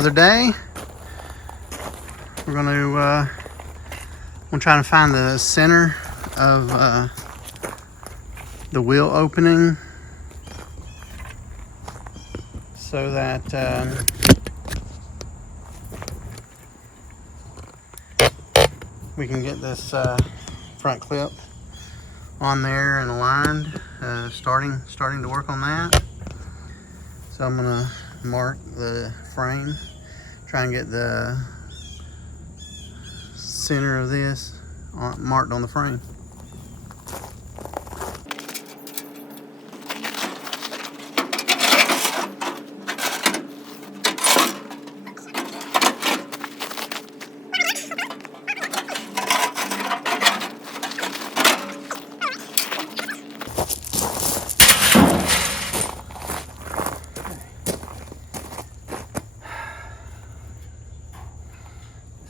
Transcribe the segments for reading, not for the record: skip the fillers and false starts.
another day. We're gonna try to find the center of the wheel opening so that we can get this front clip on there and aligned. Starting to work on that. So I'm gonna mark the frame, try and get the center of this marked on the frame.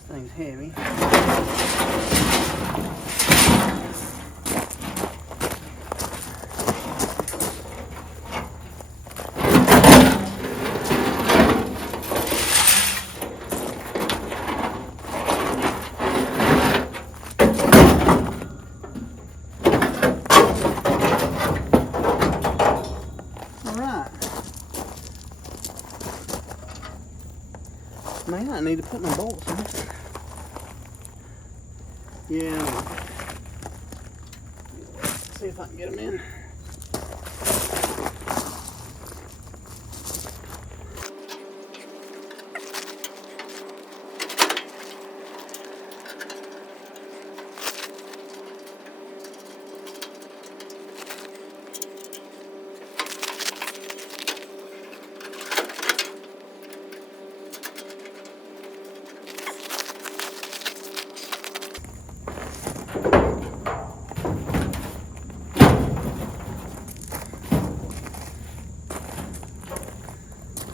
Thing's heavy. All right. Man, I need to put my bolts in. Yeah. Let's see if I can get them in.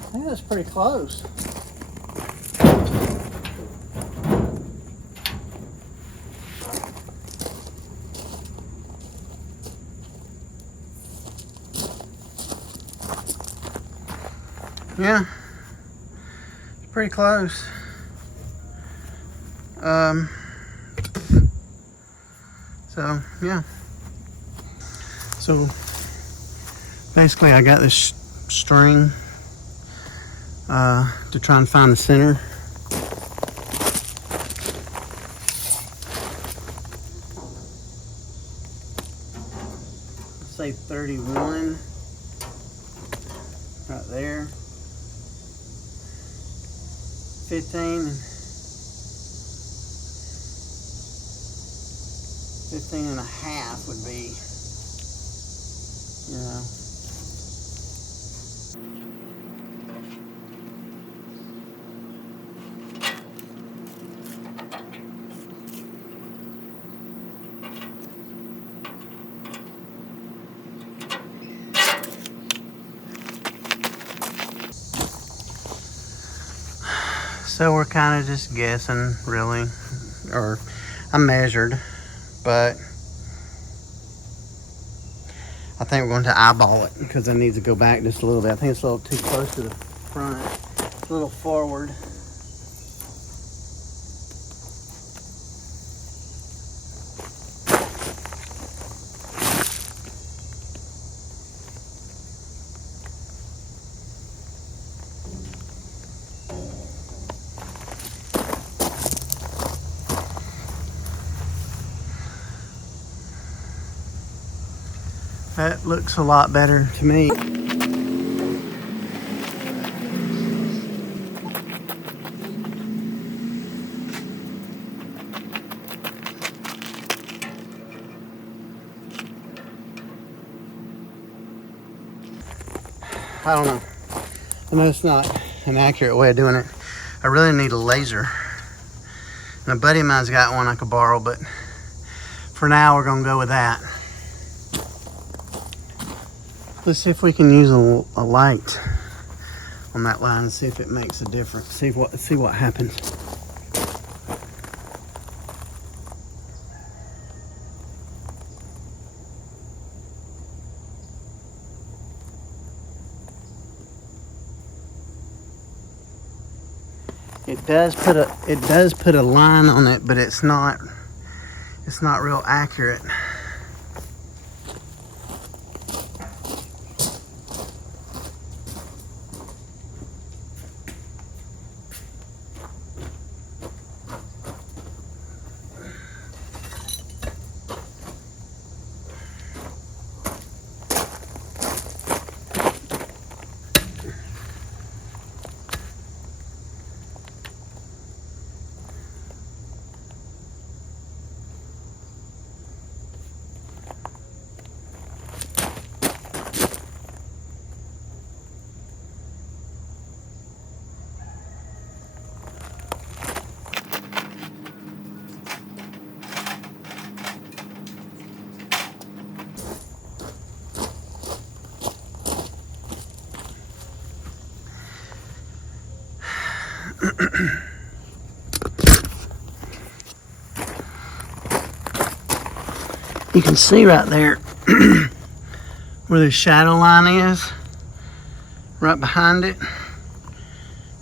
I think that's pretty close. Yeah, it's pretty close. So yeah. So basically I got this string to try and find the center. Let's say 31 right there. 15 and a half would be, you know. So we're kind of just guessing, really, or I measured, but I think we're going to eyeball it because it needs to go back just a little bit. I think it's a little too close to the front, a little forward. That looks a lot better to me. I don't know. I know it's not an accurate way of doing it. I really need a laser. And a buddy of mine's got one I could borrow, but for now we're gonna go with that. Let's see if we can use a light on that line and see if it makes a difference. See what happens. It does put a line on it, but it's not real accurate. You can see right there where the shadow line is, right behind it,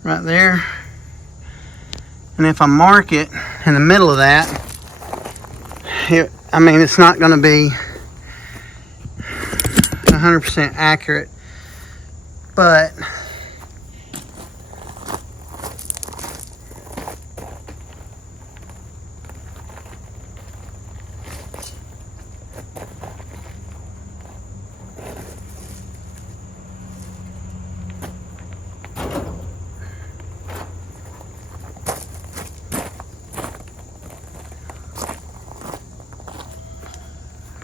right there. And if I mark it in the middle of that, I mean, it's not going to be 100% accurate, but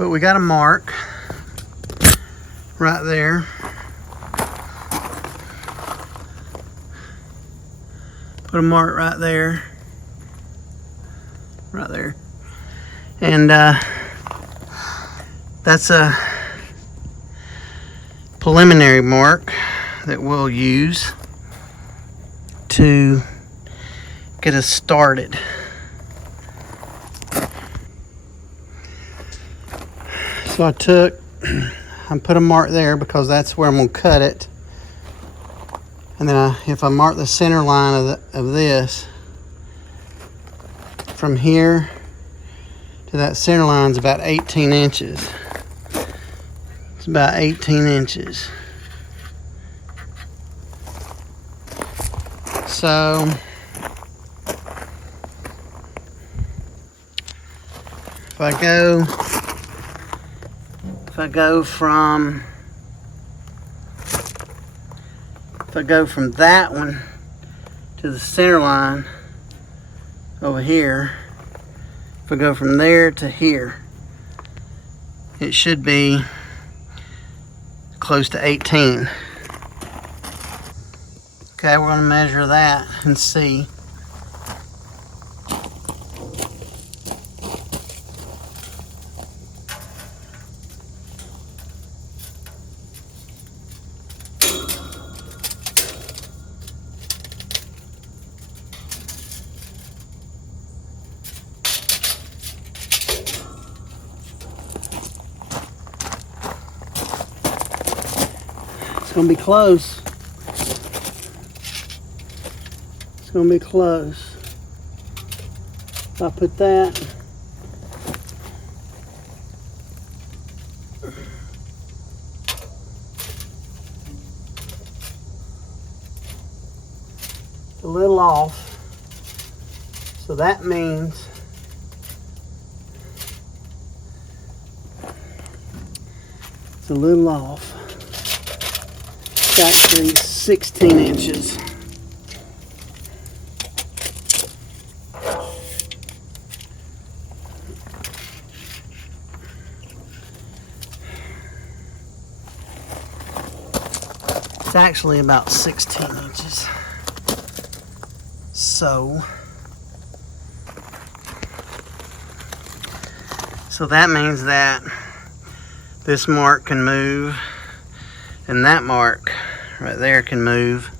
we got a mark right there. Put a mark right there. Right there. And that's a preliminary mark that we'll use to get us started. So I put a mark there because that's where I'm going to cut it. And then if I mark the center line of this, from here to that center line is about 18 inches. It's about 18 inches. So if I go from that one to the center line over here, if I go from there to here, it should be close to 18. Okay, we're going to measure that and see. It's going to be close. It's going to be close. If I put that, it's a little off. So that means it's a little off. It's actually 16 inches. It's actually about 16 inches. So that means that this mark can move and that mark right there can move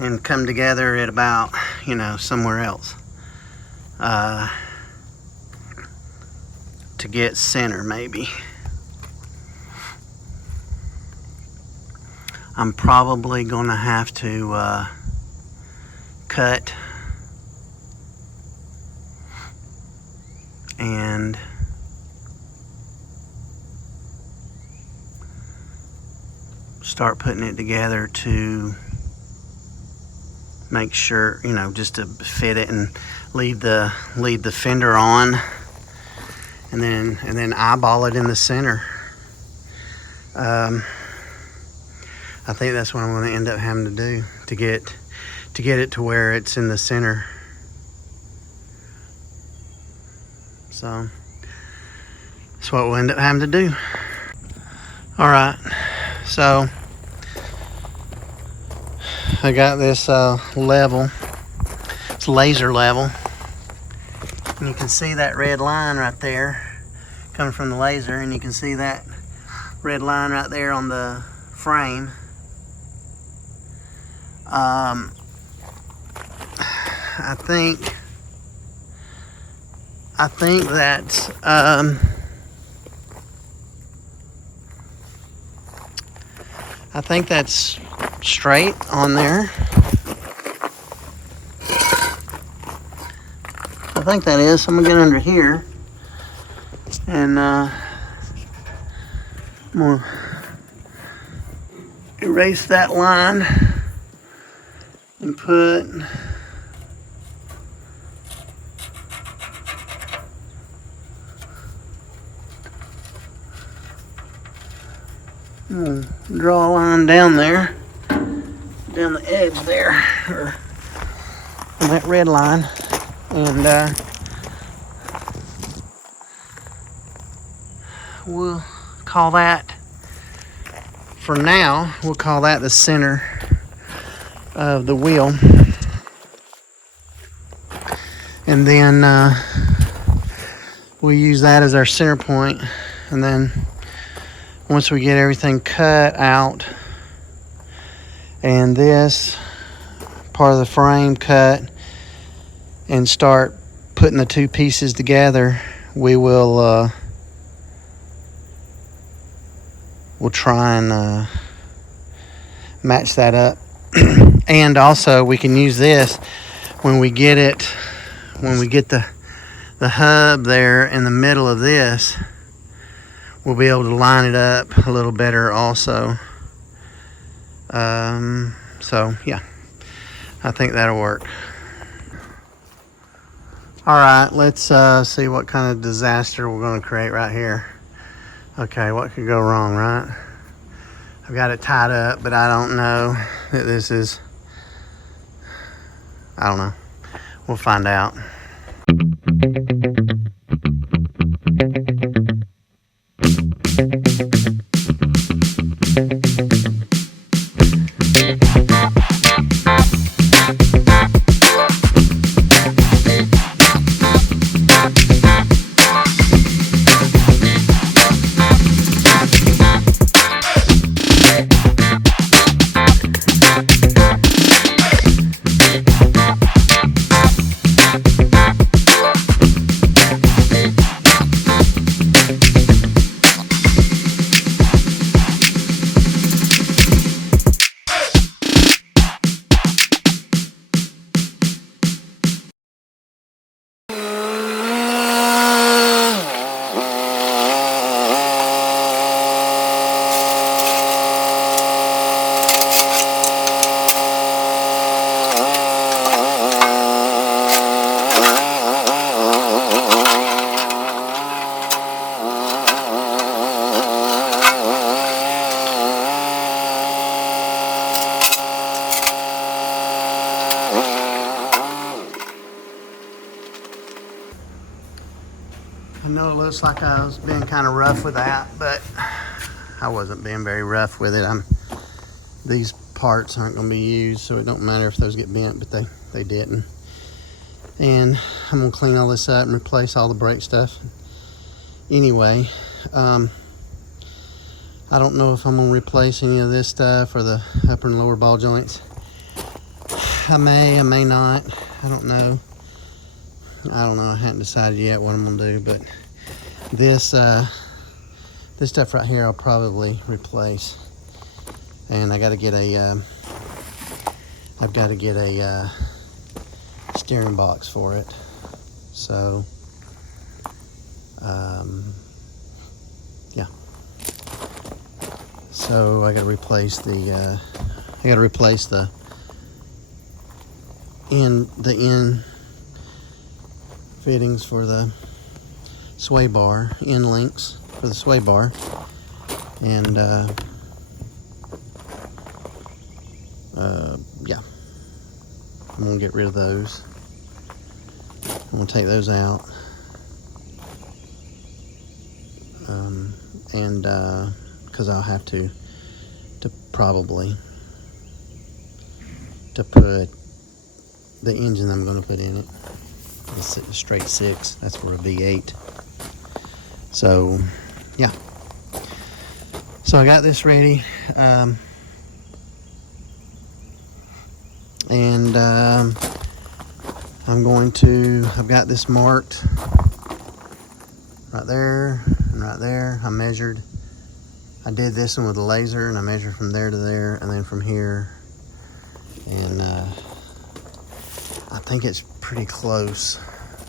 and come together at about, somewhere else to get center maybe. I'm probably gonna have to cut and start putting it together to make sure, you know, just to fit it and leave the fender on, and then eyeball it in the center. I think that's what I'm going to end up having to do to get it to where it's in the center. So that's what we'll end up having to do. All right, so I got this level. It's laser level. And you can see that red line right there coming from the laser, and you can see that red line right there on the frame. I think that's straight on there. I think that is. I'm gonna get under here and I'm gonna erase that line and put draw a line down there, down the edge there, or on that red line, and we'll call that, for now, we'll call that the center of the wheel. And then we'll use that as our center point, and then once we get everything cut out and this part of the frame cut and start putting the two pieces together, we'll try and match that up. And also we can use this when we get the hub there in the middle of this. We'll be able to line it up a little better also. So yeah, I think that'll work. All right, let's see what kind of disaster we're going to create right here. Okay, what could go wrong, right? I've got it tied up, but I don't know that this is, I don't know. We'll find out. I know it looks like I was being kind of rough with that, but I wasn't being very rough with it. These parts aren't going to be used, so it don't matter if those get bent, but they didn't. And I'm going to clean all this up and replace all the brake stuff. Anyway, I don't know if I'm going to replace any of this stuff or the upper and lower ball joints. I may not. I don't know. I hadn't decided yet what I'm gonna do, but this stuff right here I'll probably replace. And I've got to get a steering box for it. So Yeah. So I got to replace the end fittings for the sway bar, end links for the sway bar, and yeah, I'm gonna get rid of those. I'm gonna take those out, and because I'll have to probably put the engine I'm going to put in it. It's a straight 6. That's for a V8. So yeah. So I got this ready, and I've got this marked right there and right there. I did this one with a laser, and I measured from there to there, and then from here, and I think it's pretty close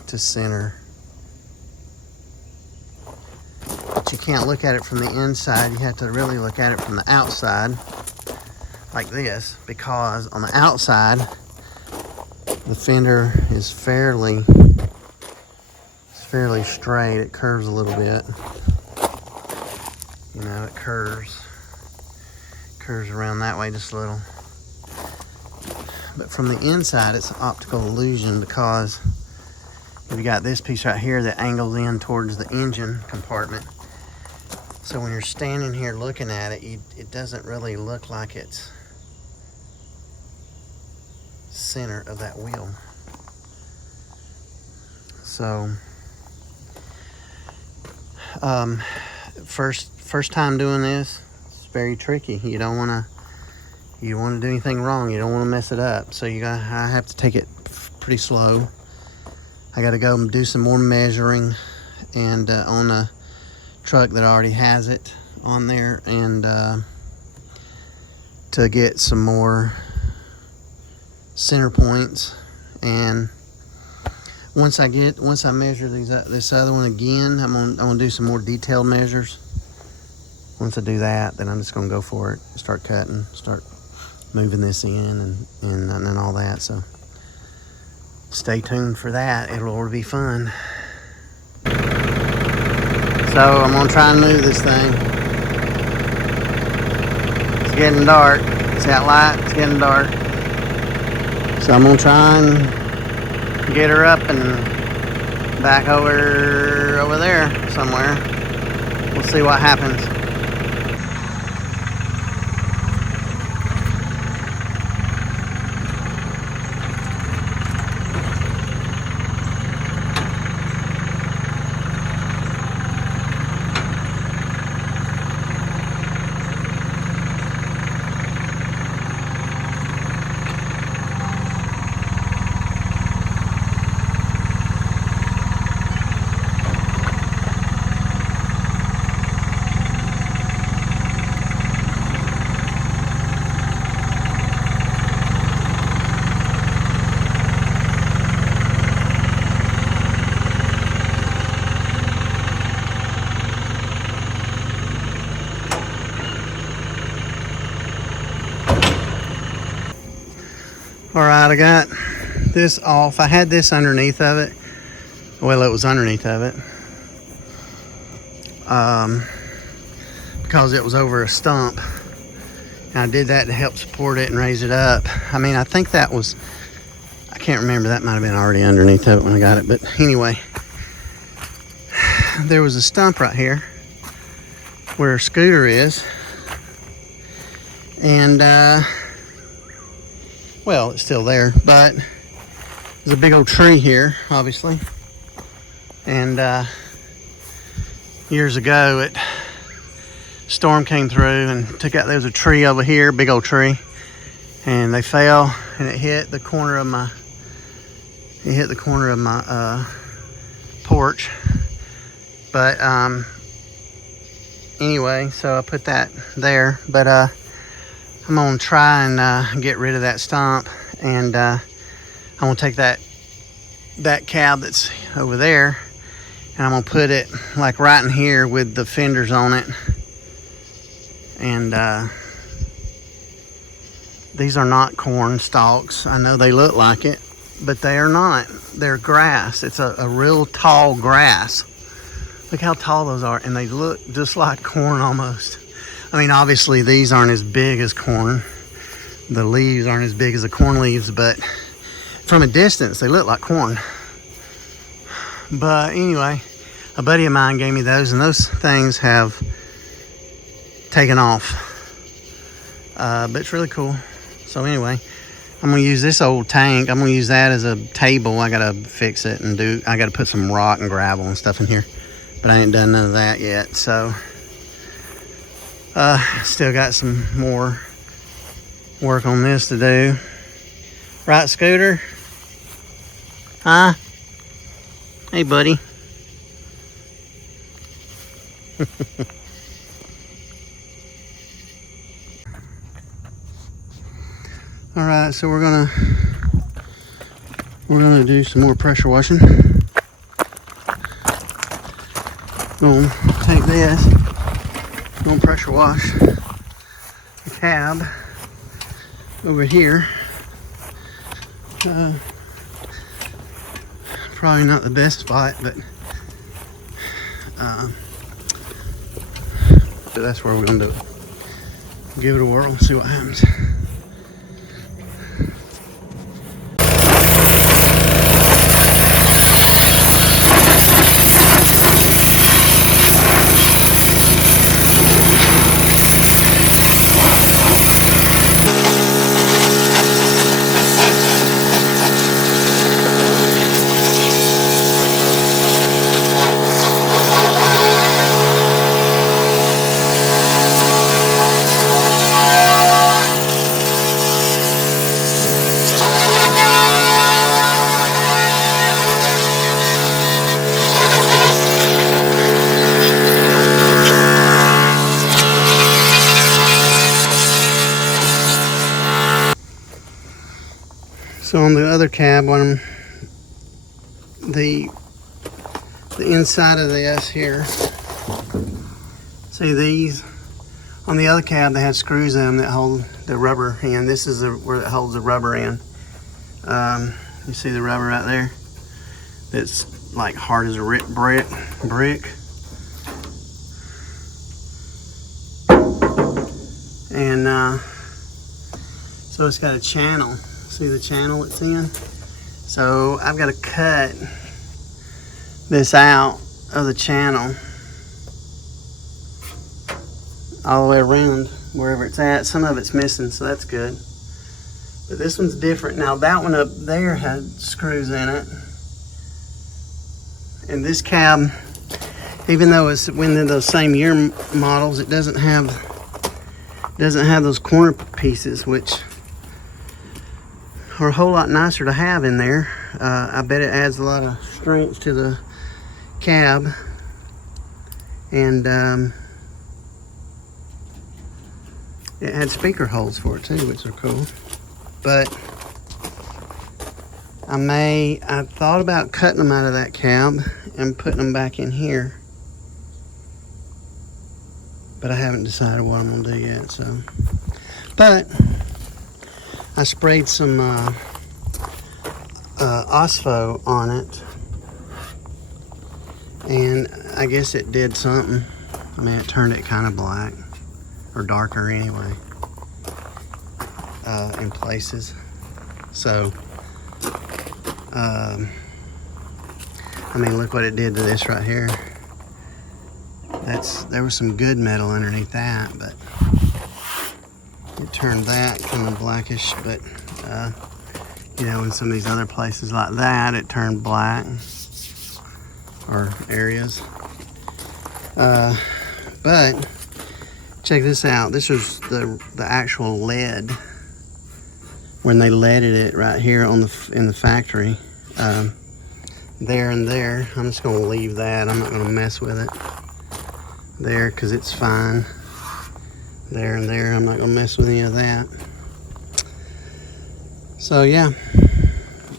to center. But you can't look at it from the inside. You have to really look at it from the outside, like this, because on the outside, the fender is fairly straight. It curves a little bit. You know, it curves around that way just a little. But from the inside, it's an optical illusion, because you got this piece right here that angles in towards the engine compartment. So when you're standing here looking at it, it doesn't really look like it's center of that wheel. So first time doing this, it's very tricky. You don't want to do anything wrong. You don't want to mess it up. So I have to take it pretty slow. I got to go and do some more measuring, and on a truck that already has it on there, and to get some more center points. And once I measure this other one again, I'm gonna do some more detailed measures. Once I do that, then I'm just gonna go for it, start cutting, start moving this in, and all that. So stay tuned for that. It'll be fun. So I'm gonna try and move this thing. It's getting dark. See that light? It's getting dark. So I'm gonna try and get her up and back over there somewhere. We'll see what happens. All right, I got this off. I had this underneath of it. Well, it was underneath of it. Because it was over a stump. And I did that to help support it and raise it up. I mean, I think that was, I can't remember, that might have been already underneath of it when I got it. But anyway, there was a stump right here where a scooter is. And, well, it's still there, but there's a big old tree here, obviously. And years ago, storm came through and took out, there was a tree over here, big old tree, and they fell, and it hit the corner of my porch. But anyway, so I put that there, but I'm gonna try and get rid of that stump, and I'm gonna take that cab that's over there, and And I'm gonna put it like right in here with the fenders on it. And these are not corn stalks. I know they look like it, but they are not. They're grass. It's a real tall grass. Look how tall those are, and they look just like corn almost. I mean, obviously these aren't as big as corn. The leaves aren't as big as the corn leaves, but from a distance, they look like corn. But anyway, a buddy of mine gave me those, and those things have taken off. But it's really cool. So anyway, I'm gonna use this old tank. I'm gonna use that as a table. I gotta fix it and I gotta put some rock and gravel and stuff in here. But I ain't done none of that yet. So still got some more work on this to do. Right, Scooter? Huh? Hey, buddy. All right, so we're gonna do some more pressure washing. Gonna take this, gonna pressure wash the cab over here. Probably not the best spot, but that's where we're gonna do it. Give it a whirl and see what happens. So on the other cab, the inside of this here, see these? On the other cab, they have screws in them that hold the rubber in. This is where it holds the rubber in. You see the rubber right there? It's like hard as a brick. And so it's got a channel. See the channel it's in? So I've got to cut this out of the channel all the way around wherever it's at. Some of it's missing, so that's good. But this one's different. Now that one up there had screws in it. And this cab, even though it's within those same year models, it doesn't have those corner pieces, which are a whole lot nicer to have in there. I bet it adds a lot of strength to the cab. And it had speaker holes for it too, which are cool. But I thought about cutting them out of that cab and putting them back in here. But I haven't decided what I'm gonna do yet, so. But I sprayed some Ospo on it, and I guess it did something. I mean, it turned it kind of black, or darker anyway, in places. So, I mean, look what it did to this right here. There was some good metal underneath that, but it turned that kind of blackish. But you know, in some of these other places like that, it turned black, or areas. But check this out. This was the actual lead when they leaded it right here in the factory. There and there. I'm just gonna leave that. I'm not gonna mess with it there because it's fine. There and there, I'm not gonna mess with any of that. So yeah,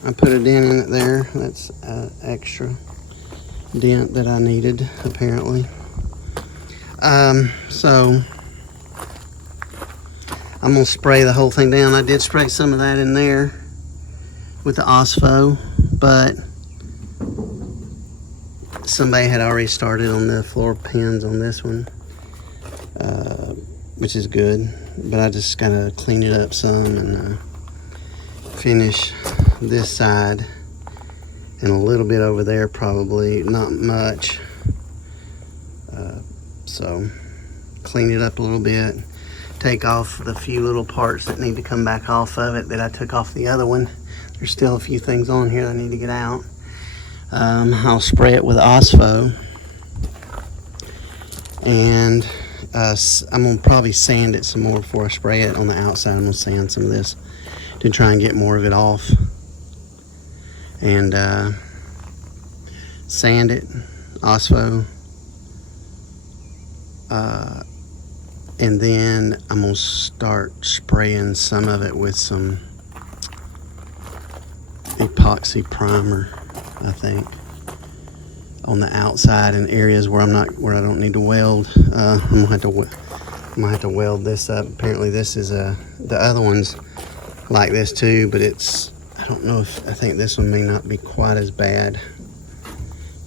I put a dent in it there. That's extra. dent that I needed, apparently. So I'm gonna spray the whole thing down. I did spray some of that in there with the Ospo, but somebody had already started on the floor pins on this one, which is good, but I just gotta clean it up some and finish this side and a little bit over there, probably not much. So clean it up a little bit, take off the few little parts that need to come back off of it that I took off the other one. There's still a few things on here that I need to get out. I'll spray it with Ospo, and I'm gonna probably sand it some more before I spray it on the outside. I'm gonna sand some of this to try and get more of it off, and sand it, Ospo, and then I'm gonna start spraying some of it with some epoxy primer, I think, on the outside in areas where where I don't need to weld. I'm gonna have to weld this up. Apparently this is the other one's like this too, but I don't know if, I think this one may not be quite as bad.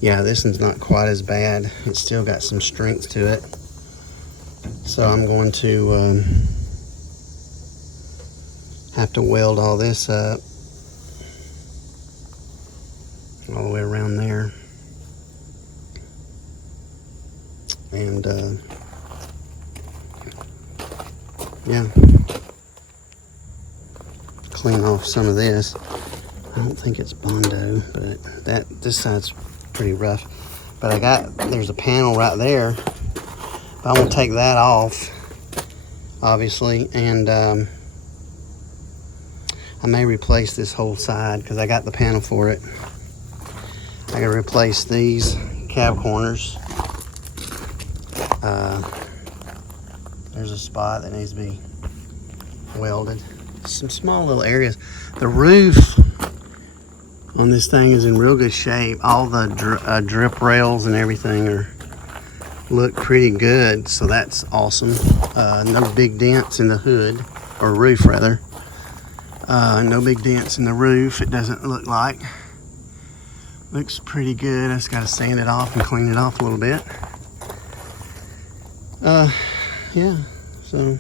Yeah, this one's not quite as bad. It's still got some strength to it. So I'm going to have to weld all this up all the way around there, and yeah, clean off some of this. I don't think it's Bondo, but this side's pretty rough. But there's a panel right there. But I'm gonna take that off, obviously, and I may replace this whole side because I got the panel for it. I gotta replace these cab corners. There's a spot that needs to be welded. Some small little areas. The roof on this thing is in real good shape. All the drip rails and everything look pretty good, so that's awesome. No big dents in the hood, or roof rather. No big dents in the roof, it doesn't look like. Looks pretty good. I just got to sand it off and clean it off a little bit. Yeah, so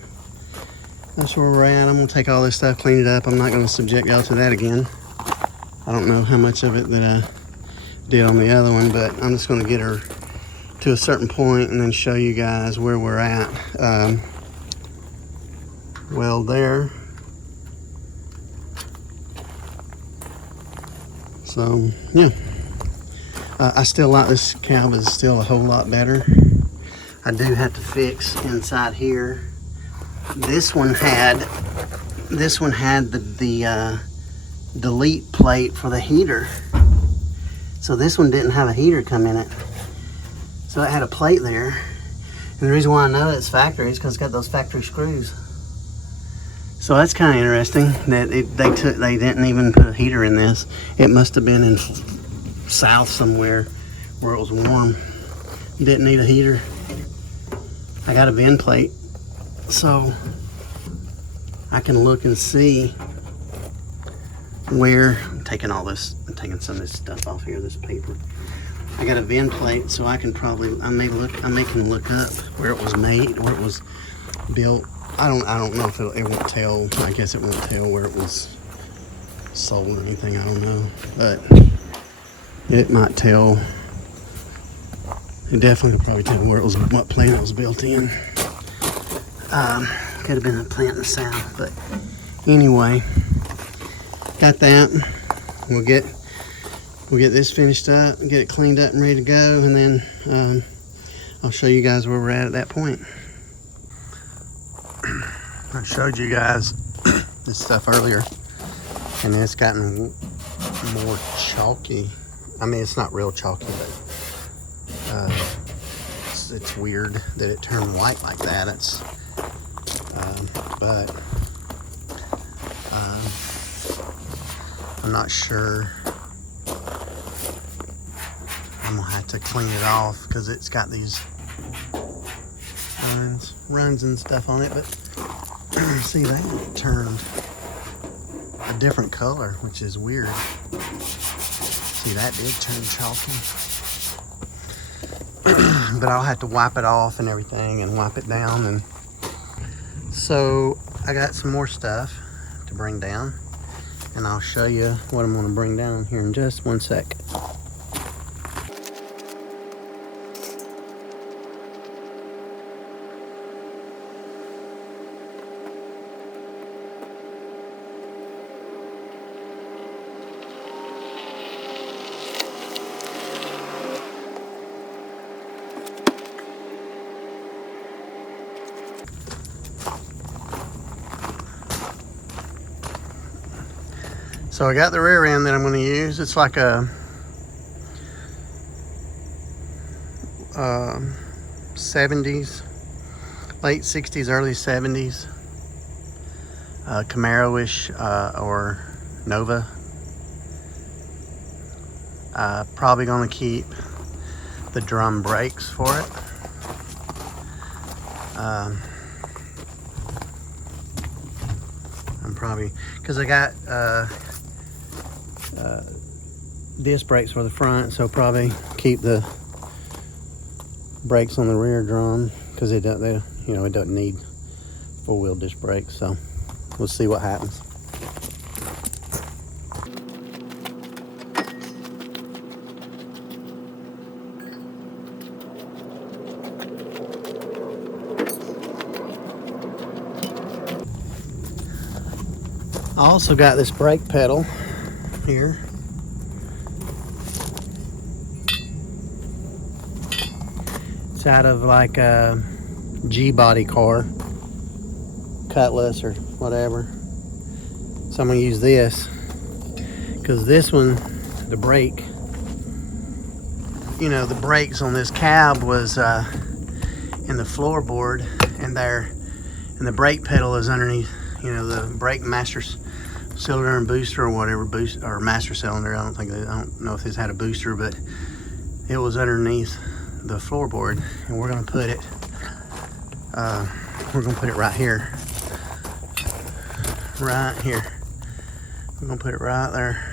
that's where we're at. I'm going to take all this stuff, clean it up. I'm not going to subject y'all to that again. I don't know how much of it that I did on the other one, but I'm just going to get her to a certain point and then show you guys where we're at. Well, there. So, yeah. I still like this cab. Is still a whole lot better. I do have to fix inside here. This one had the delete plate for the heater. So this one didn't have a heater come in it. So it had a plate there. And the reason why I know it's factory is because it's got those factory screws. So that's kind of interesting that they didn't even put a heater in this. It must have been in south somewhere where it was warm. You didn't need a heater. I got a vent plate, so I can look and see where I'm taking some of this stuff off here, this paper. I got a vent plate, so I can I may can look up where it was made, where it was built. I don't know if it won't tell. I guess it won't tell where it was sold or anything. I don't know, but it might tell. It definitely could probably tell where it was, what plant it was built in. Could have been a plant in the south, but anyway, got that. We'll get this finished up, get it cleaned up and ready to go, and then I'll show you guys where we're at that point. I showed you guys this stuff earlier, and it's gotten more chalky. I mean, it's not real chalky, but it's weird that it turned white like that. But I'm not sure I'm gonna have to clean it off because it's got these runs and stuff on it. But see, they turned a different color, which is weird. See, that did turn chalky. But I'll have to wipe it off and everything and wipe it down. And so I got some more stuff to bring down, and I'll show you what I'm going to bring down here in just one sec. So I got the rear end that I'm going to use. It's like a 70s, late 60s, early 70s Camaro-ish or Nova. Probably going to keep the drum brakes for it. I'm probably, because I got disc brakes for the front, so probably keep the brakes on the rear drum because it doesn't need four-wheel disc brakes. So we'll see what happens. I also got this brake pedal here. It's out of like a G-body car, Cutlass or whatever. So I'm gonna use this because this one, the brake, the brakes on this cab was in the floorboard, and the brake pedal is underneath. The brake master cylinder and booster or whatever, or master cylinder. I don't know if this had a booster, but it was underneath the floorboard, and we're gonna put it right here. Right here. We're gonna put it right there.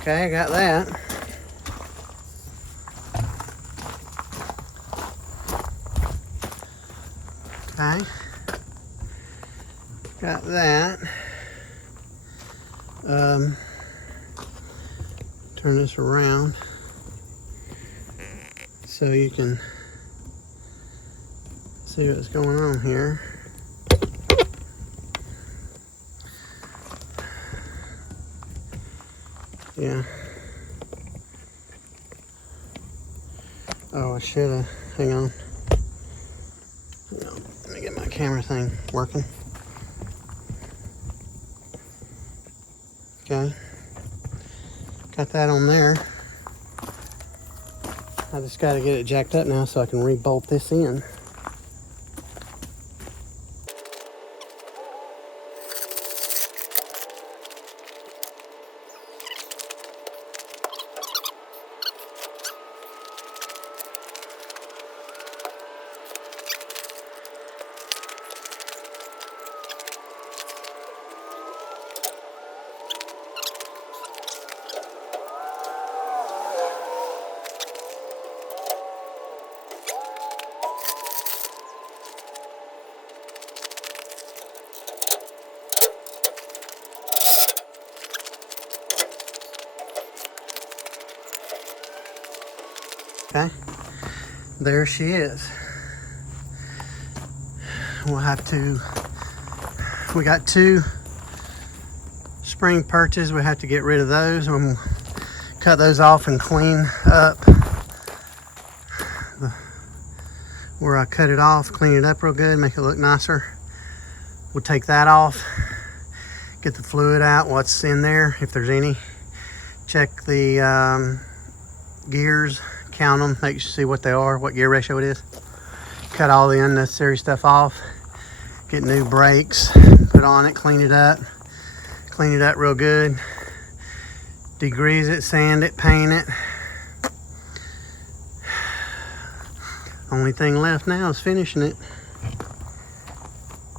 Okay, I got that. Okay. Got that. Turn this around so you can see what's going on here. Yeah. Oh, I should have. Hang on. Let me get my camera thing working. Okay. Got that on there. I just got to get it jacked up now so I can re-bolt this in. Okay, there she is. We'll have to, we got 2 spring perches. We have to get rid of those. We'll cut those off and clean up where I cut it off, clean it up real good, make it look nicer. We'll take that off, get the fluid out, what's in there, if there's any. Check the gears, count them, make sure see what they are, what gear ratio it is. Cut all the unnecessary stuff off, get new brakes, put on it, clean it up real good, degrease it, sand it, paint it. Only thing left now is finishing it.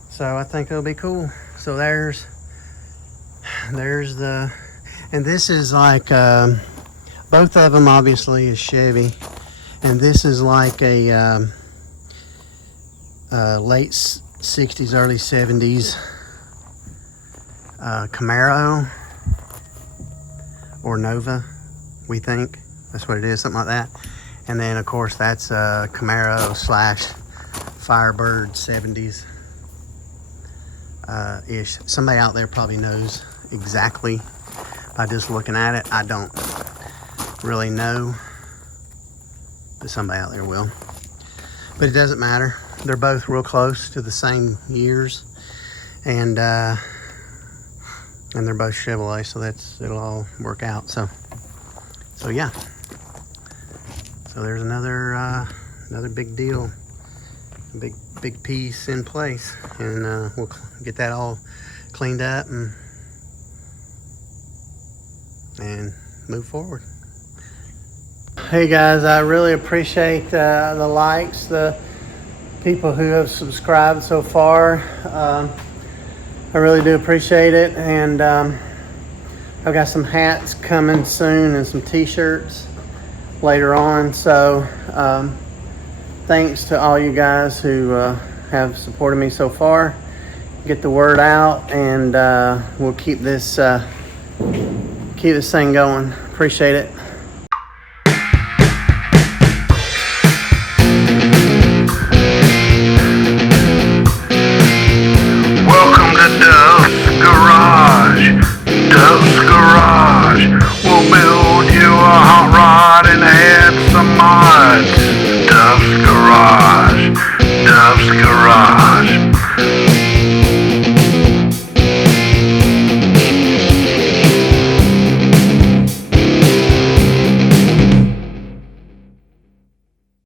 So I think it'll be cool. So there's the, and this is like, both of them obviously is Chevy, and this is like a late 60s, early 70s Camaro or Nova, we think. That's what it is, something like that. And then of course that's a Camaro slash Firebird 70s ish. Somebody out there probably knows exactly by just looking at it. I don't really know, but somebody out there will. But it doesn't matter. They're both real close to the same years, and they're both Chevrolet, so it'll all work out. So yeah. So there's another big deal, a big piece in place, and we'll get that all cleaned up and move forward. Hey guys, I really appreciate the likes, the people who have subscribed so far. I really do appreciate it, and I've got some hats coming soon and some t-shirts later on. So thanks to all you guys who have supported me so far. Get the word out, and we'll keep this thing going. Appreciate it. Welcome to Dufs Garage. Dufs Garage will build you a hot rod and add some mods. Dufs Garage. Dufs Garage.